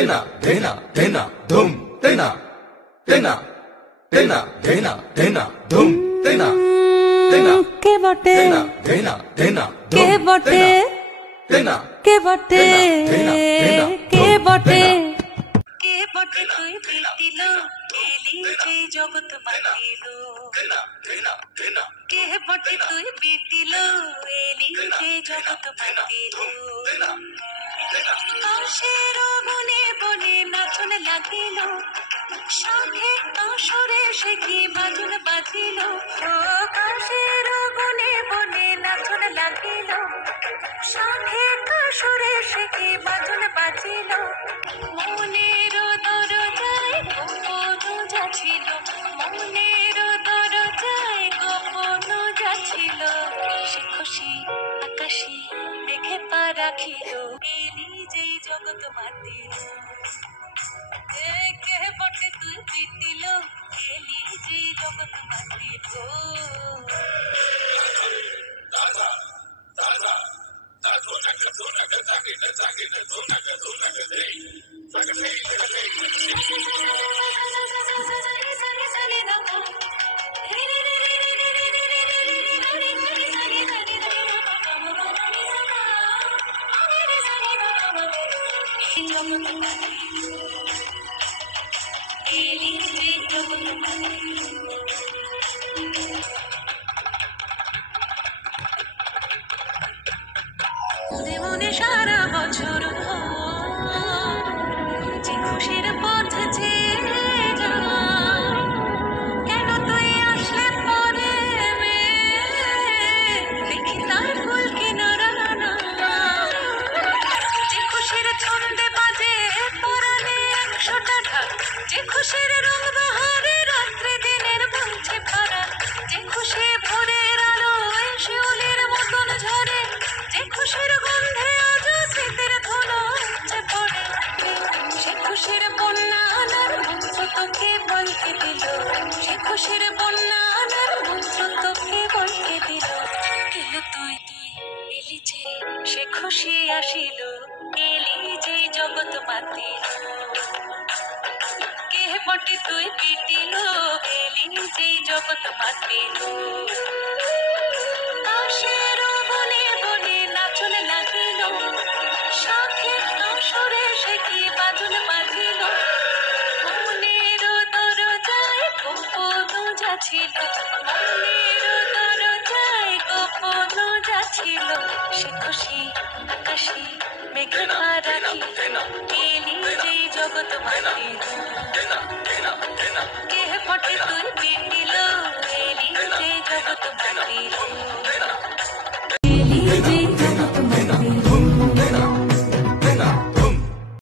तेना तेना तेना धूम तेना तेना तेना तेना तेना धूम तेना तेना के बटे तेना तेना तेना के बटे तेना के बटे तेना तेना के बटे কে বটে তুই বিটিল এলি যে জগৎ বাঁধিল কে বটে তুই বিটিল এলি যে জগৎ বাঁধিল কাশের বনে বনে নাচন লাগিল শাখে কাশরে সে কি বাজুন বাজিল ও কাশের বনে বনে নাচন লাগিল শাখে কাশরে সে কি বাজুন বাজিল মনের দরজায় গোপন যাচ্ছিল মনের দরজায় গোপন যাচ্ছিল সে খুশি আকাশে মেঘে পা রাখিল এলি যেই জগৎ মাতিল কে বটে তুই বিটিল এলি যেই জগৎ মাতিল মনে সারা বছর যে খুশির পথ ছেড়ে যা কেন তুই আসলে পরে দেখি তার ফুল কিনারা যে খুশির ছন্দে বাজে পরানে 100টা ঢাক যে খুশির রং বাহারে রাত্রে দিনের বলছে পারা যে খুশি ভোরের আলোয় শিউলির মতন ঝরে যে খুশির গন্ধে আজ স্মৃতির ধুলো হচ্ছে পড়ে সে খুশির বন্যা আনার মন্ত্র তোকে বলকে দিল সে খুশির বন্যা আনার মন্ত্র তোকে বলকে দিল এল তুই এলি যে সে খুশি আসিল এলি যে জগৎ মাতিল কে বটে তুই বিটিল এলি যে জগৎ মাতিল কাশের বনে বনে নাচন লাগিল শাখে কাশরে সে কি বাজুন বাজিল মনের দরজায় গোপন যাচ্ছিল মনের দরজায় গোপন যাচ্ছিল সে খুশি আকাশে মেঘে পা রাখিল এলি যে জগৎ মাতিল কে